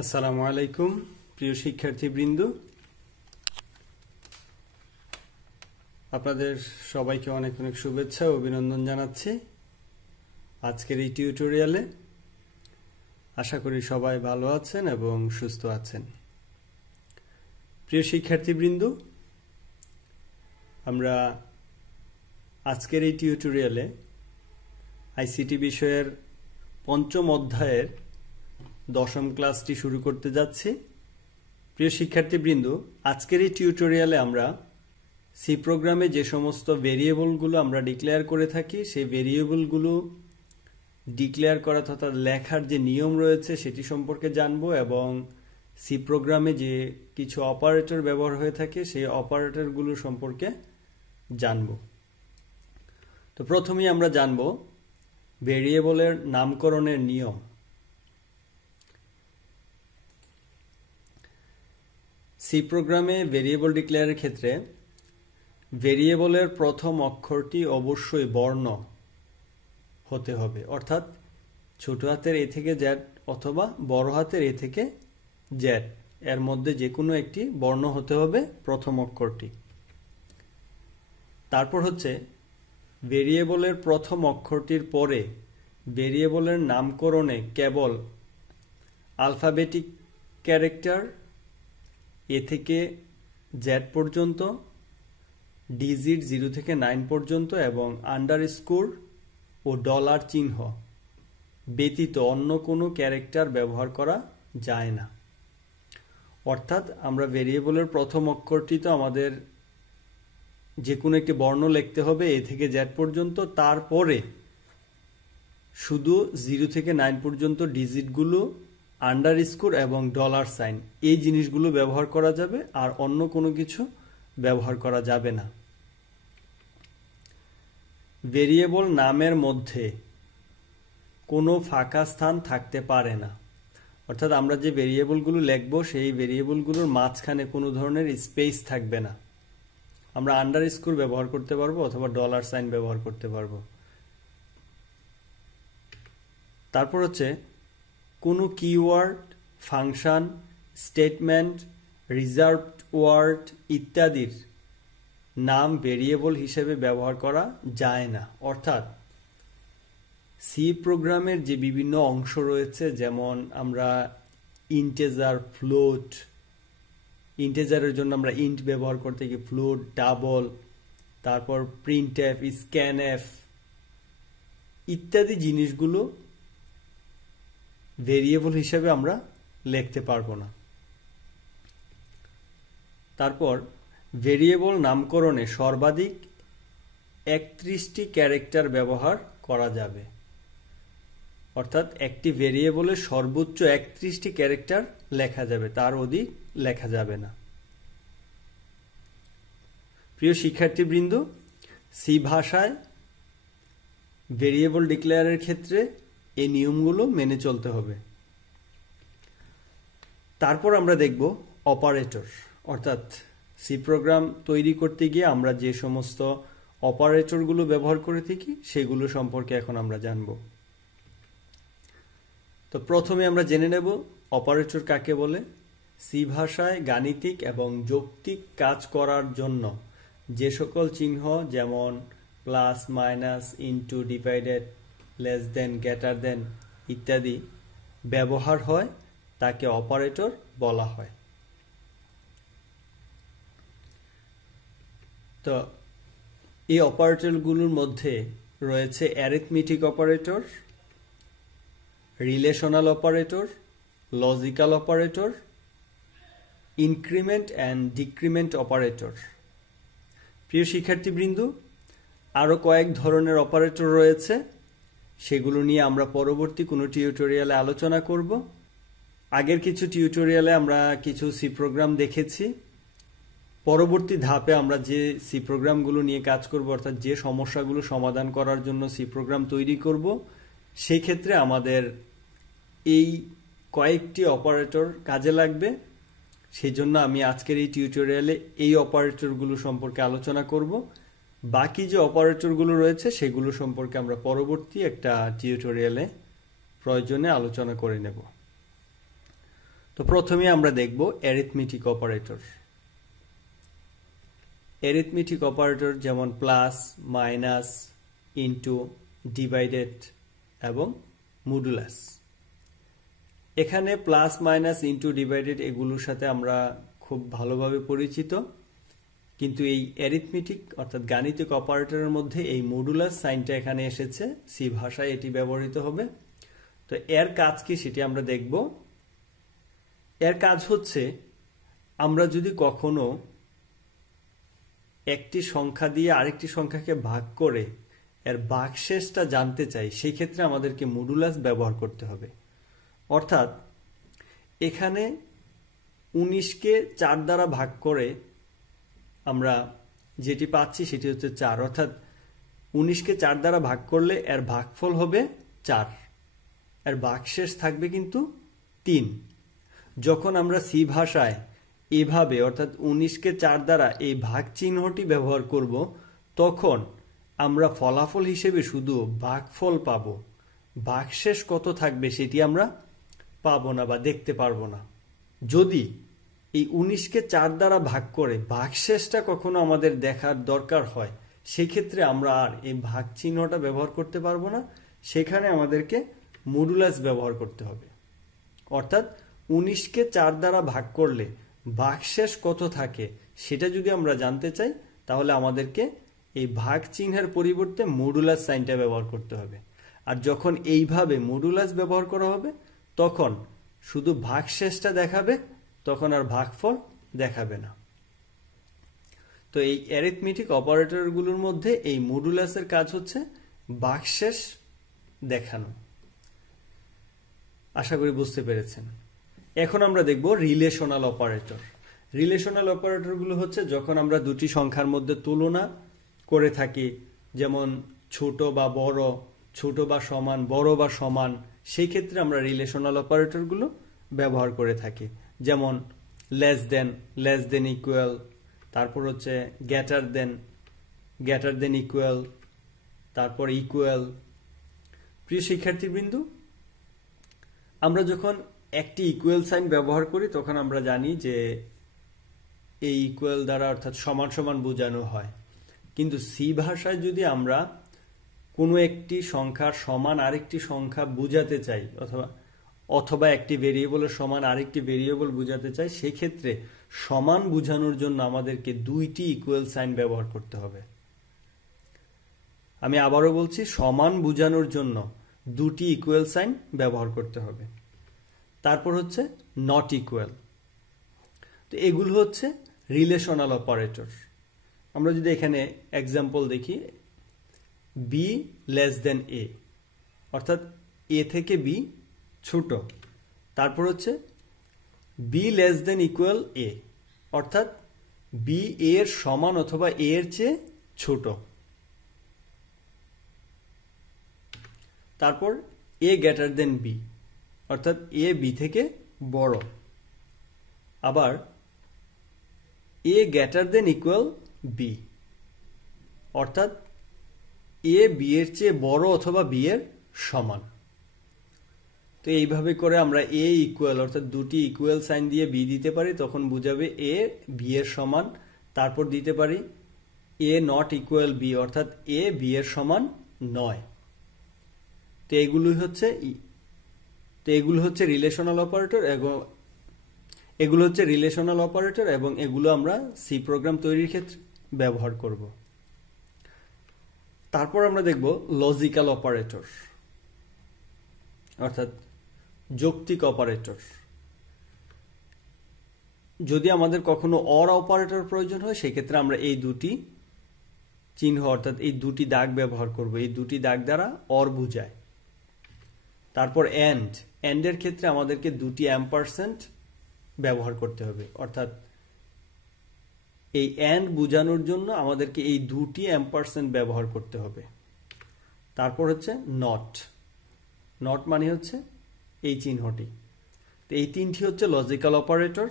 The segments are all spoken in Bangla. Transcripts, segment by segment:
আসসালামু আলাইকুম প্রিয় শিক্ষার্থীবৃন্দ, আপনাদের সবাইকে অনেক অনেক শুভেচ্ছা ও অভিনন্দন জানাচ্ছি। আজকের এই টিউটোরিয়ালে আশা করি সবাই ভালো আছেন এবং সুস্থ আছেন। প্রিয় শিক্ষার্থীবৃন্দ, আমরা আজকের এই টিউটোরিয়ালে আইসিটি বিষয়ের পঞ্চম অধ্যায়ের দশম ক্লাসটি শুরু করতে যাচ্ছি। প্রিয় শিক্ষার্থীবৃন্দ, আজকের এই টিউটোরিয়ালে আমরা সি প্রোগ্রামে যে সমস্ত ভেরিয়েবলগুলো আমরা ডিক্লেয়ার করে থাকি সেই ভেরিয়েবলগুলো ডিক্লেয়ার করা তথা লেখার যে নিয়ম রয়েছে সেটি সম্পর্কে জানব এবং সি প্রোগ্রামে যে কিছু অপারেটর ব্যবহার হয়ে থাকে সেই অপারেটরগুলো সম্পর্কে জানব। তো প্রথমেই আমরা জানব ভেরিয়েবলের নামকরণের নিয়ম। সি প্রোগ্রামে ভেরিয়েবল ডিক্লেয়ারের ক্ষেত্রে ভেরিয়েবলের প্রথম অক্ষরটি অবশ্যই বর্ণ হতে হবে, অর্থাৎ ছোট হাতের এ থেকে জেড অথবা বড় হাতের এ থেকে জেড এর মধ্যে যে কোনো একটি বর্ণ হতে হবে প্রথম অক্ষরটি। তারপর হচ্ছে ভেরিয়েবলের প্রথম অক্ষরটির পরে ভেরিয়েবলের নামকরণে কেবল আলফাবেটিক ক্যারেক্টার এ থেকে জেড পর্যন্ত, ডিজিট 0 থেকে 9 পর্যন্ত এবং আন্ডারস্কোর ও ডলার চিহ্ন ব্যতীত অন্য কোনো ক্যারেক্টার ব্যবহার করা যায় না। অর্থাৎ আমরা ভেরিয়েবলের প্রথম অক্ষরটি তো আমাদের যে কোনো একটি বর্ণ লিখতে হবে এ থেকে জেড পর্যন্ত, তারপরে শুধু 0 থেকে 9 পর্যন্ত ডিজিটগুলো, আন্ডারস্কোর এবং ডলার সাইন এই জিনিসগুলো ব্যবহার করা যাবে, আর অন্য কোনো কিছু ব্যবহার করা যাবে না। ভেরিয়েবল নামের মধ্যে কোনো ফাঁকা স্থান থাকতে পারে না, অর্থাৎ আমরা যে ভেরিয়েবলগুলো লিখব সেই ভেরিয়েবলগুলোর মাঝখানে কোনো ধরনের স্পেস থাকবে না। আমরা আন্ডারস্কোর ব্যবহার করতে পারবো অথবা ডলার সাইন ব্যবহার করতে পারবো। তারপর হচ্ছে কোনো keyword, function, statement, reserved word ইত্যাদির নাম ভেরিয়েবল হিসেবে ব্যবহার করা যায় না। অর্থাৎ সি প্রোগ্রামের যে বিভিন্ন অংশ রয়েছে, যেমন আমরা ইন্টেজার, ফ্লোট, ইন্টেজারের জন্য আমরা ইন্ট ব্যবহার করতে গিয়ে ফ্লোট, ডাবল, তারপর প্রিন্টএফ, স্ক্যানএফ ইত্যাদি জিনিসগুলো ভেরিয়েবল হিসেবে আমরা লিখতে পারবো না। তারপর ভেরিয়েবল নামকরণে সর্বাধিক 31টি ক্যারেক্টার ব্যবহার করা যাবে, অর্থাৎ একটি ভেরিয়েবলে সর্বোচ্চ 31টি ক্যারেক্টার লেখা যাবে, তার অধিক লেখা যাবে না। প্রিয় শিক্ষার্থীবৃন্দ, সি ভাষায় ভেরিয়েবল ডিক্লেয়ারের ক্ষেত্রে এই নিয়মগুলো মেনে চলতে হবে। তারপর আমরা দেখব অপারেটর, অর্থাৎ সি প্রোগ্রাম তৈরি করতে গিয়ে আমরা যে সমস্ত অপারেটরগুলো ব্যবহার করে থাকি সেগুলো সম্পর্কে এখন আমরা জানব। তো প্রথমে আমরা জেনে নেব অপারেটর কাকে বলে। সি ভাষায় গাণিতিক এবং যৌক্তিক কাজ করার জন্য যে সকল চিহ্ন, যেমন plus, minus, into, divided, less than, greater than ইত্যাদি ব্যবহার হয় তাকে অপারেটর বলা হয়। তো এই অপারেটরগুলোর মধ্যে রয়েছে arithmetic operator, relational operator, logical operator, increment and decrement operator. প্রিয় শিক্ষার্থীবৃন্দ, আরও কয়েক ধরনের অপারেটর রয়েছে, সেগুলো নিয়ে আমরা পরবর্তী কোনো টিউটোরিয়ালে আলোচনা করব। আগের কিছু টিউটোরিয়ালে আমরা কিছু সি প্রোগ্রাম দেখেছি। পরবর্তী ধাপে আমরা যে সি প্রোগ্রামগুলো নিয়ে কাজ করব, অর্থাৎ যে সমস্যাগুলো সমাধান করার জন্য সি প্রোগ্রাম তৈরি করব, সেই ক্ষেত্রে আমাদের এই কয়েকটি অপারেটর কাজে লাগবে। সেই জন্য আমি আজকের এই টিউটোরিয়ালে এই অপারেটরগুলো সম্পর্কে আলোচনা করব। বাকি যে অপারেটরগুলো রয়েছে সেগুলো সম্পর্কে আমরা পরবর্তী একটা টিউটোরিয়ালে প্রয়োজনে আলোচনা করে নেব। তো প্রথমে আমরা দেখব অ্যারিথমেটিক অপারেটর। অ্যারিথমেটিক অপারেটর যেমন প্লাস, মাইনাস, ইনটু, ডিভাইডেড এবং মডুলাস। এখানে প্লাস, মাইনাস, ইনটু, ডিভাইডেড এগুলোর সাথে আমরা খুব ভালোভাবে পরিচিত, কিন্তু এই অ্যারিথমেটিক অর্থাৎ গাণিতিক অপারেটরের মধ্যে এই মডুলাস সাইনটা এখানে এসেছে, সি ভাষায় এটি ব্যবহৃত হবে। তো এর কাজ কি সেটি আমরা দেখব। এর কাজ হচ্ছে আমরা যদি কখনো একটি সংখ্যা দিয়ে আরেকটি সংখ্যাকে ভাগ করে এর ভাগশেষটা জানতে চাই, সেই ক্ষেত্রে আমাদেরকে মডুলাস ব্যবহার করতে হবে। অর্থাৎ এখানে 19কে 4 দ্বারা ভাগ করে আমরা যেটি পাচ্ছি সেটি হচ্ছে 4, অর্থাৎ 19কে 4 দ্বারা ভাগ করলে এর ভাগফল হবে 4, এর ভাগশেষ থাকবে কিন্তু 3। যখন আমরা সি ভাষায় এভাবে অর্থাৎ 19কে 4 দ্বারা এই ভাগ চিহ্নটি ব্যবহার করব, তখন আমরা ফলাফল হিসেবে শুধু ভাগফল পাবো, ভাগশেষ কত থাকবে সেটি আমরা পাবো না বা দেখতে পারবো না। যদি এই 19কে 4 দ্বারা ভাগ করে ভাগশেষটা কখনো আমাদের দেখার দরকার হয়, সেই ক্ষেত্রে আমরা আর এই ভাগ চিহ্নটা ব্যবহার করতে পারবো না, সেখানে আমাদেরকে মডুলাস ব্যবহার করতে হবে। অর্থাৎ 19কে 4 দ্বারা ভাগ করলে ভাগশেষ কত থাকে সেটা যদি আমরা জানতে চাই, তাহলে আমাদেরকে এই ভাগ চিহ্নের পরিবর্তে মডুলাস সাইনটা ব্যবহার করতে হবে। আর যখন এইভাবে মডুলাস ব্যবহার করা হবে, তখন শুধু ভাগশেষটা দেখাবে, তখন আর ভাগফল দেখাবে না। তো এই অ্যারিথমেটিক অপারেটরগুলোর মধ্যে এই মডুলাসের কাজ হচ্ছে ভাগশেষ দেখানো। আশা করি বুঝতে পেরেছেন। এখন আমরা দেখব রিলেশনাল অপারেটর। রিলেশনাল অপারেটরগুলো হচ্ছে যখন আমরা দুটি সংখ্যার মধ্যে তুলনা করে থাকি, যেমন ছোট বা বড়, ছোট বা সমান, বড় বা সমান, সেই ক্ষেত্রে আমরা রিলেশনাল অপারেটরগুলো ব্যবহার করে থাকি। যেমন লেস দেন ইকুয়াল, তারপর হচ্ছে গ্রেটার দেন ইকুয়াল, তারপর ইকুয়াল। প্রিয় শিক্ষার্থীবৃন্দু, আমরা যখন একটি ইকুয়াল সাইন ব্যবহার করি তখন আমরা জানি যে এই ইকুয়াল দ্বারা অর্থাৎ সমান সমান বোঝানো হয়। কিন্তু সি ভাষায় যদি আমরা কোনো একটি সংখ্যার সমান আরেকটি সংখ্যা বোঝাতে চাই, অথবা একটি ভেরিয়েবলের সমান আরেকটি ভেরিয়েবল বোঝাতে চাই, সেই ক্ষেত্রে সমান বোঝানোর জন্য আমাদেরকে দুইটি ইকুয়াল সাইন ব্যবহার করতে হবে। আমি আবারও বলছি, সমান বোঝানোর জন্য দুটি ইকুয়াল সাইন ব্যবহার করতে হবে। তারপর হচ্ছে নট ইকুয়াল। তো এগুলো হচ্ছে রিলেশনাল অপারেটর। আমরা যদি এখানে এক্সাম্পল দেখি, বি লেস দেন এ, অর্থাৎ এ থেকে বি ছোট। তারপর হচ্ছে বি লেস দেন ইকুয়াল এ, অর্থাৎ বি এর সমান অথবা এ এর চেয়ে ছোট। তারপর এ গ্রেটার দেন বি, অর্থাৎ এ বি থেকে বড়। আবার এ গ্রেটার দেন ইকুয়াল বি, অর্থাৎ এ বি এর চেয়ে বড় অথবা বি এর সমান। তো এইভাবে করে আমরা এ ইকুয়াল অর্থাৎ দুটি ইকুয়াল সাইন দিয়ে বি দিতে পারি, তখন বুঝাবে এ বি এর সমান। তারপর দিতে পারি এ নট ইকুয়াল বি, অর্থাৎ এ বি এর সমান নয়। তো এগুলো হচ্ছে রিলেশনাল অপারেটর, এবং এগুলো আমরা সি প্রোগ্রাম তৈরির ক্ষেত্রে ব্যবহার করব। তারপর আমরা দেখব লজিক্যাল অপারেটর অর্থাৎ যৌক্তিক অপারেটর। যদি আমাদের কখনো অর অপারেটর প্রয়োজন হয়, সেক্ষেত্রে আমরা এই দুটি চিহ্ন অর্থাৎ এই দুটি দাগ ব্যবহার করব। এই দুটি দাগ দ্বারা অর বুঝায়। তারপর এন্ডের ক্ষেত্রে আমাদেরকে দুটি অ্যাম্পারসেন্ট ব্যবহার করতে হবে, অর্থাৎ এই এন্ড বোঝানোর জন্য আমাদেরকে এই দুটি অ্যাম্পারসেন্ট ব্যবহার করতে হবে। তারপর হচ্ছে নট মানে হচ্ছে এই চিহ্নটি। তো এই তিনটি হচ্ছে লজিক্যাল অপারেটর।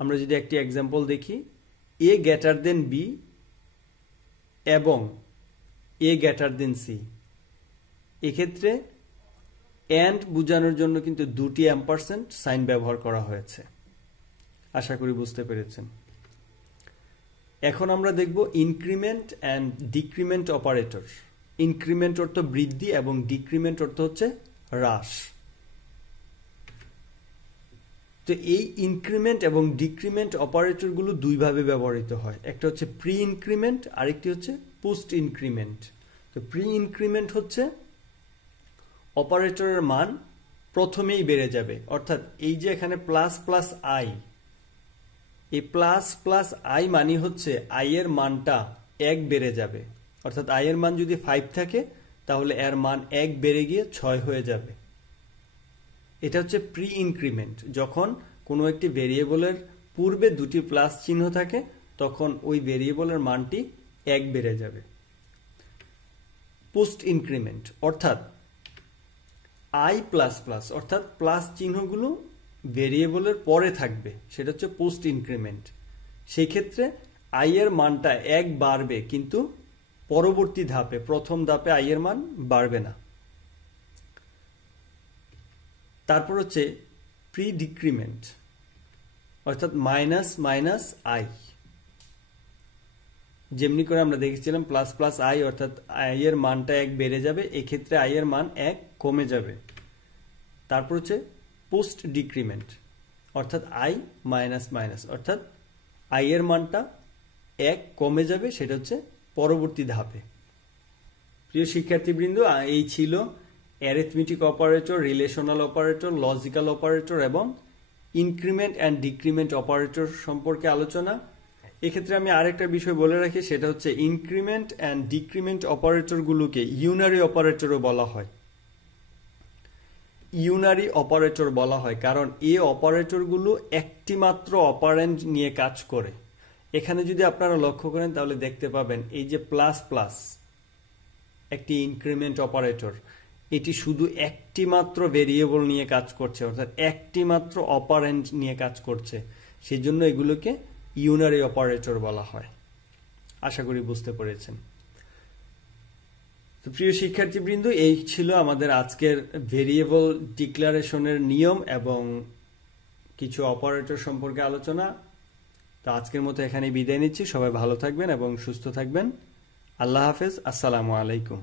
আমরা যদি একটি এক্সাম্পল দেখি, এ গ্রেটার দেন বি এবং এ গ্রেটার দেন সি, এক্ষেত্রে এন্ড বোঝানোর জন্য কিন্তু দুটি অ্যাম্পারস্যান্ড সাইন ব্যবহার করা হয়েছে। আশা করি বুঝতে পেরেছেন। এখন আমরা দেখব increment and decrement operator. Increment অর্থ বৃদ্ধি এবং ডিক্রিমেন্ট অর্থ হচ্ছে হ্রাস। তো এই ইনক্রিমেন্ট এবং ডিক্রিমেন্ট অপারেটরগুলো দুইভাবে ব্যবহৃত হয়, একটা হচ্ছে প্রি ইনক্রিমেন্ট, আরেকটি হচ্ছে পোস্ট ইনক্রিমেন্ট। তো প্রি ইনক্রিমেন্ট হচ্ছে অপারেটরের মান প্রথমেই বেড়ে যাবে, অর্থাৎ এই যে এখানে প্লাস প্লাস আই, এই প্লাস প্লাস আই মানে হচ্ছে আই এর মানটা 1 বেড়ে যাবে, অর্থাৎ আই এর মান যদি 5 থাকে তাহলে এর মান 1 বেড়ে গিয়ে 6 হয়ে যাবে। এটা হচ্ছে প্রি ইনক্রিমেন্ট। যখন কোনো একটি ভেরিয়েবলের পূর্বে দুটি প্লাস চিহ্ন থাকে তখন ওই ভেরিয়েবলের মানটি 1 বেড়ে যাবে। পোস্ট ইনক্রিমেন্ট অর্থাৎ আই প্লাস প্লাস, অর্থাৎ প্লাস চিহ্নগুলো ভেরিয়েবলের পরে থাকবে, সেটা হচ্ছে পোস্ট ইনক্রিমেন্ট। সেই ক্ষেত্রে আই এর মানটা 1 বাড়বে, কিন্তু পরবর্তী ধাপে, প্রথম ধাপে আই এর মান বাড়বে না। তারপর হচ্ছে প্রি ডিক্রিমেন্ট অর্থাৎ মাইনাস মাইনাস আই। যেমনি করে আমরা দেখেছিলাম প্লাস প্লাস আই অর্থাৎ আই এর মানটা 1 বেড়ে যাবে, এক্ষেত্রে আই এর মান 1 কমে যাবে। তারপর হচ্ছে পোস্ট ডিক্রিমেন্ট অর্থাৎ আই মাইনাস মাইনাস, অর্থাৎ আই এর মানটা 1 কমে যাবে, সেটা হচ্ছে পরবর্তী ধাপে। প্রিয় শিক্ষার্থীবৃন্দ, এই ছিল arithmetic operator, relational operator, logical operator এবং ইনক্রিমেন্ট অ্যান্ড ডিক্রিমেন্ট অপারেটর সম্পর্কে আলোচনা। এক্ষেত্রে আমি আরেকটা বিষয় বলে রাখি, সেটা হচ্ছে ইনক্রিমেন্ট অ্যান্ড ডিক্রিমেন্ট অপারেটরগুলোকে ইউনারি অপারেটরও বলা হয়। ইউনারি অপারেটর বলা হয় কারণ এই অপারেটরগুলো একটি মাত্র অপারেন্ড নিয়ে কাজ করে। এখানে যদি আপনারা লক্ষ্য করেন তাহলে দেখতে পাবেন এই যে প্লাস প্লাস একটি ইনক্রিমেন্ট অপারেটর, এটি শুধু একটি মাত্র ভেরিয়েবল নিয়ে কাজ করছে, অর্থাৎ একটি মাত্র অপারেন্ড নিয়ে কাজ করছে, সেই জন্য এগুলোকে ইউনারি অপারেটর বলা হয়। আশা করি বুঝতে পেরেছেন। তো প্রিয় শিক্ষার্থীবৃন্দ, এই ছিল আমাদের আজকের ভেরিয়েবল ডিক্লারেশনের নিয়ম এবং কিছু অপারেটর সম্পর্কে আলোচনা। তো আজকের মতো এখানে বিদায় নিচ্ছি। সবাই ভালো থাকবেন এবং সুস্থ থাকবেন। আল্লাহ হাফেজ। আসসালামু আলাইকুম।